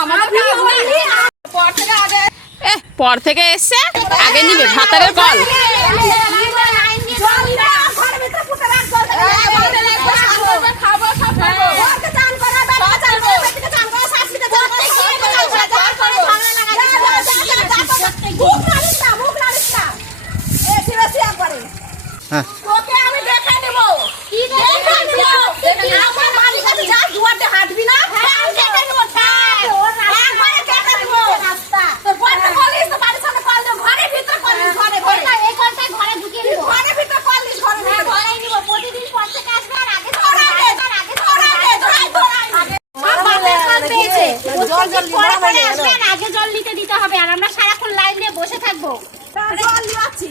আমার পর থেকে এসছে আগে নিবে ভাতারের কল হ্যাঁ আগে জল নিতে দিতে হবে আর আমরা সারাক্ষণ লাইন দিয়ে বসে থাকব। জল নিচ্ছি